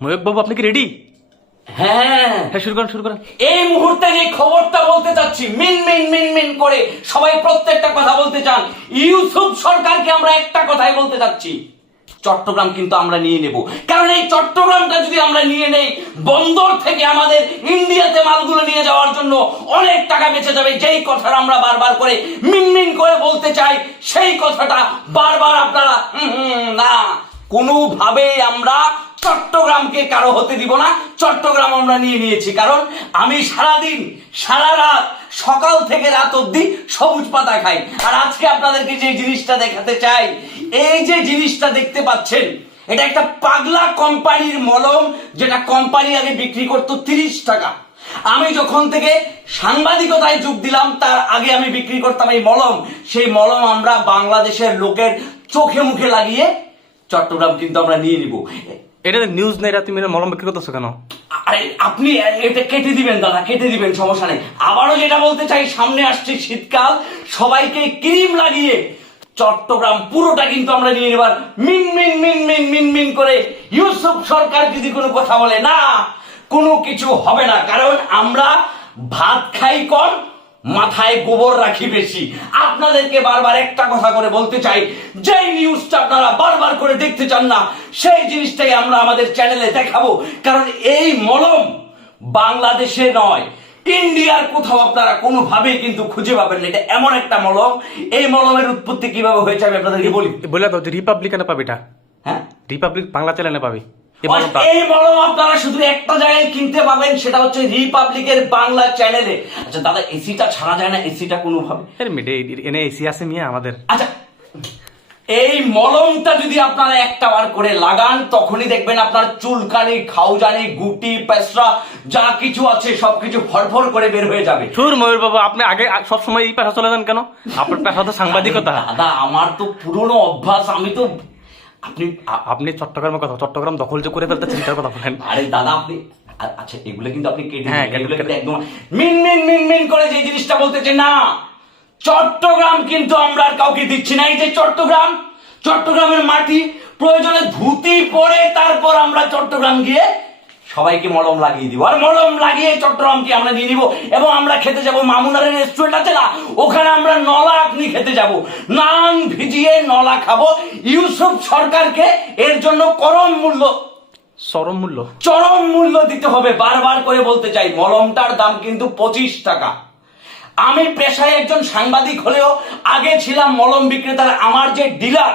ময়ূক বাবু, আপনি কি রেডি? হ্যাঁ হ্যাঁ, শুরু করেন শুরু করেন। এই মুহূর্তে যে খবরটা বলতে চাচ্ছি, মিন মিন মিন মিন করে সবাই প্রত্যেকটা কথা বলতে চান। ইউসুফ সরকারকে আমরা একটা কথাই বলতে চাচ্ছি, চট্টগ্রাম কিন্তু আমরা নিয়ে নেব। কারণ এই চট্টগ্রামটা যদি আমরা নিয়ে নেই, বন্দর থেকে আমাদের ইন্ডিয়াতে মালগুলো নিয়ে যাওয়ার জন্য অনেক টাকা বেঁচে যাবে। যেই কথাটা আমরা বারবার করে মিনমিন করে বলতে চাই, সেই কথাটা বারবার আপনারা না, কোনোভাবেই আমরা চট্টগ্রামকে কারো হতে দিব না। চট্টগ্রাম আমরা নিয়ে নিয়েছি, কারণ আমি সারাদিন সারা রাত সকাল থেকে রাত অবধি সবুজ পাতা খাই। আর আজকে আপনাদেরকে যে জিনিসটা দেখাতে চাই, এই যে জিনিসটা দেখতে পাচ্ছেন, এটা একটা পাগলা কোম্পানির মলম, যেটা কোম্পানি আগে বিক্রি করতো 30 টাকা। আমি যখন থেকে সাংবাদিকতায় যোগ দিলাম, তার আগে আমি বিক্রি করতাম এই মলম। সেই মলম আমরা বাংলাদেশের লোকের চোখে মুখে লাগিয়ে চট্টগ্রাম কিন্তু আমরা নিয়ে নিব। এটা নিউজ নেই, তুমি মলম বিক্রি করতেছো কেন? আরে আপনি এটা কেটে দিবেন দাদা, কেটে দিবেন, সমস্যা নেই। আবারও যেটা বলতে চাই, সামনে আসছে শীতকাল, সবাইকে ক্রিম লাগিয়ে চট্টগ্রাম পুরোটা কিন্তু আমরা নিয়ে নেবার। মিন মিন মিন মিন মিন মিন করে ইউসুফ সরকার যদি কোনো কথা বলে, না, কোনো কিছু হবে না। কারণ আমরা ভাত খাই কম, মাথায় গোবর রাখি বেশি। আপনাদেরকে বারবার একটা কথা করে বলতে চাই, যে নিউজটা আপনারা বারবার করে দেখতে চান না, সেই জিনিসটাই আমরা আমাদের চ্যানেলে দেখাবো। কারণ এই মলম বাংলাদেশে নয়, ইন্ডিয়ার কোথাও আপনারা কোনোভাবেই কিন্তু খুঁজে পাবেন না। এটা এমন একটা মলম, এই মলমের উৎপত্তি কিভাবে হয়েছে আমি আপনাদেরকে বলি। বলে দাও যে রিপাবলিকানে পাবি এটা। হ্যাঁ, রিপাবলিক বাংলা চ্যানেলে পাবি এই মলম আপনারা শুধু একটা জায়গায় কিনতে পাবেন, সেটা হচ্ছে রিপাবলিকের বাংলা চ্যানেলে। আচ্ছা দাদা, এসিটা ছাড়া যায় না? এসিটা কোনোভাবে এনে এসি আছে মিয়া আমাদের। আচ্ছা, এই মলমটা যদি আপনারা একটা বার করে লাগান, তখনই দেখবেন আপনার চুলকানি, খাউজানি, গুটি, পেশরা যা কিছু আছে সবকিছু ফরফর করে বের হয়ে যাবে। সুর ময়ূর বাবু, আপনি আগে সবসময় এই পেশা চলে যান কেন? আপনার পেশা তো সাংবাদিকতা। দাদা আমার তো পুরনো অভ্যাস, আমি তো আপনি চট্টগ্রামের কথা, চট্টগ্রাম দখল যে করে ফেলতে চিন্তার কথা বলেন। আরে দাদা আপনি, আচ্ছা এগুলো কিন্তু আপনি কেটে হ্যাঁ, দিন, এগুলো কিন্তু একদম মিন মিন মিন মিন করে যে জিনিসটা বলতেছে, না, চট্টগ্রাম কিন্তু আমরা আর কাউকে দিচ্ছি না। এই যে চট্টগ্রাম, চট্টগ্রামের মাটি, প্রয়োজনে ধুতি পরে তারপর আমরা চট্টগ্রাম গিয়ে সবাইকে মলম লাগিয়ে দিব। আর মলম লাগিয়ে চট্টগ্রামকে আমরা নিয়ে নিব, এবং আমরা খেতে যাব মামুনারের রেস্টুরেন্ট আছে না, ওখানে আমরা নলা আপনি খেতে যাব, নান ভিজিয়ে নলা খাবো। ইউসুফ সরকারকে এর জন্য চরম মূল্য দিতে হবে। বারবার করে বলতে চাই, মলমটার দাম কিন্তু 25 টাকা। আমি পেশায় একজন সাংবাদিক হলেও আগে ছিলাম মলম বিক্রেতার। আমার যে ডিলার,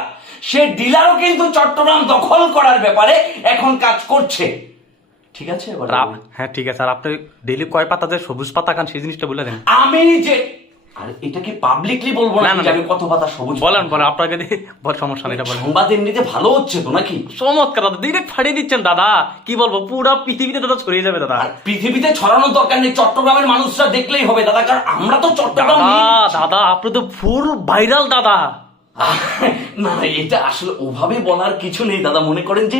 সে ডিলারও কিন্তু চট্টগ্রাম দখল করার ব্যাপারে এখন কাজ করছে। ঠিক আছে? হ্যাঁ ঠিক আছে। আর আপনি ডেইলি কয় পাতা যে সবুজ পাতা খান, সেই জিনিসটা বলে দেন। আমি যে, আর এটা কি পাবলিকলি বলবো না যে আমি কত পাতা সবুজ? বলেন আপনাকে সমস্যা নেই, বলেন। সংবাদ এমনিতে ভালো হচ্ছে তো নাকি? চমৎকার দাদা, ডিরেক্ট ফাটিয়ে দিচ্ছেন দাদা। কি বলবো, পুরো পৃথিবীতে দাদা ছড়িয়ে যাবে দাদা। পৃথিবীতে ছড়ানোর দরকার নেই, চট্টগ্রামের মানুষরা দেখলেই হবে দাদা, কারণ আমরা তো চট্টগ্রাম। দাদা আপনি তো ফুল ভাইরাল দাদা। না, এটা আসলে ওভাবে বলার কিছু নেই দাদা। মনে করেন যে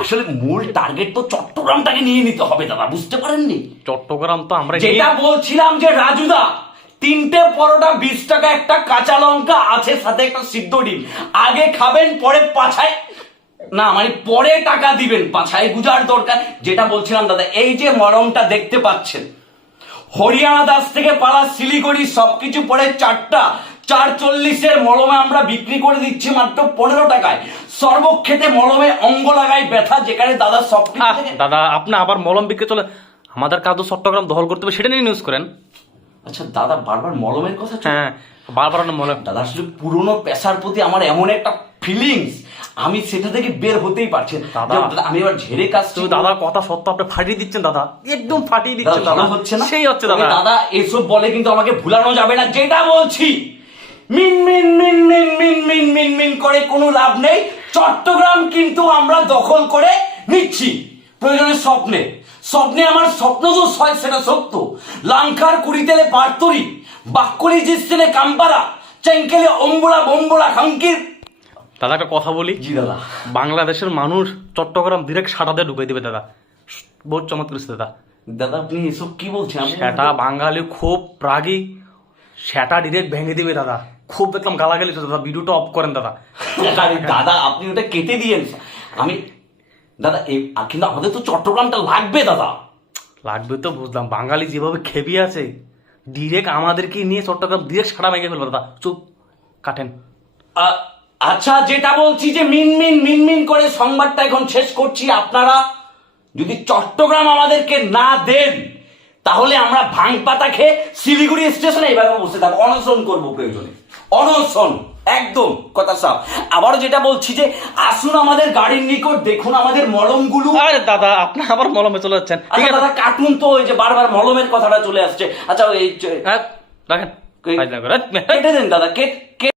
আসলে মূল টার্গেট তো চট্টগ্রামটাকে নিয়ে নিতে হবে দাদা, বুঝতে পারেননি? চট্টগ্রাম তো আমরা যেটা বলছিলাম যে রাজুদা, 3টে পরোটা 20 টাকা, একটা কাঁচা লঙ্কা আছে, সাথে একটা সিদ্ধ ডিম। আগে খাবেন, পরে পাছায়, না মানে পরে টাকা দিবেন, পাছায় গুজার দরকার। যেটা বলছিলাম দাদা, এই যে মলমটা দেখতে পাচ্ছেন, হরিয়ানা দাস থেকে পাড়া শিলিগুড়ি সবকিছু পরে 440-এর মলমে আমরা বিক্রি করে দিচ্ছি মাত্র 15 টাকায়। সর্বক্ষেত্রে মলমে অঙ্গ লাগায় ব্যথা, যেখানে দাদা সবকিছু। দাদা আপনি আবার মলম বিক্রি চলে, আমাদের কাজ চট্টগ্রাম দখল করতে হবে, সেটা নিয়ে নিউজ করেন। আচ্ছা দাদা, বারবার মলমের কথা। হ্যাঁ, বারবার মলম। দাদা আসলে পুরনো পেশার প্রতি আমার এমন একটা ফিলিংস, আমি সেটা থেকে বের হতেই পারছি দাদা। আমি এবার ঝেড়ে কাজ, দাদা কথা সত্য, আপনি ফাটিয়ে দিচ্ছেন দাদা, একদম ফাটিয়ে দিচ্ছেন দাদা। হচ্ছে না, সেই হচ্ছে দাদা। দাদা এসব বলে কিন্তু আমাকে ভুলানো যাবে না। যেটা বলছি, মিন মিন মিন মিন মিন মিন মিন মিন করে কোনো লাভ নেই। চট্টগ্রাম কিন্তু আমরা দখল করে নিচ্ছি। প্রয়োজনে স্বপ্নে আমার স্বপ্ন তো সেটা সত্য। লাঙ্কার কুড়িতেলে পারতরি, বাক্কলি জিস্তেলে কাম্পারা, চেঙ্কেলে অম্বুলা বম্বুলা খাঙ্কির। দাদা একটা কথা বলি। জি দাদা। বাংলাদেশের মানুষ চট্টগ্রাম ডিরেক্ট সাটাতে ঢুকাই দেবে দাদা, বহুত চমৎকার দাদা। দাদা আপনি এসব কি বলছেন? সেটা বাঙালি খুব রাগী, সেটা ডিরেক্ট ভেঙে দিবে দাদা। খুব দেখলাম গালাগালি দাদা, ভিডিওটা অফ করেন দাদা। দাদা আপনি ওটা কেটে দিয়েন। আমি দাদা কিন্তু আমাদের তো চট্টগ্রামটা লাগবে দাদা। লাগবে তো বুঝলাম, বাঙালি যেভাবে খেপিয়ে আছে ডিরেক্ট আমাদেরকে নিয়ে চট্টগ্রাম ডিরেক্ট সারা মেঘে ফেলবো দাদা। চুপ, কাটেন। আচ্ছা, যেটা বলছি যে মিনমিন মিনমিন করে সংবাদটা এখন শেষ করছি। আপনারা যদি চট্টগ্রাম আমাদেরকে না দেন তাহলে আমরা ভাঙ পাতা খেয়ে শিলিগুড়ি স্টেশনে এইভাবে বসে থাকবো, অনশন করবো প্রয়োজনে, অনশন একদম কথা সাফ। আবারও যেটা বলছি যে আসুন আমাদের গাড়ির নিকট, দেখুন আমাদের মলমগুলো। আরে দাদা, আপনি আবার মলমে চলে যাচ্ছেন। ঠিক আচ্ছা আছে দাদা, কার্টুন তো ওই যে বারবার মলমের কথাটা চলে আসছে। আচ্ছা এই রাখেন। কেটে দেন দাদা, কেটে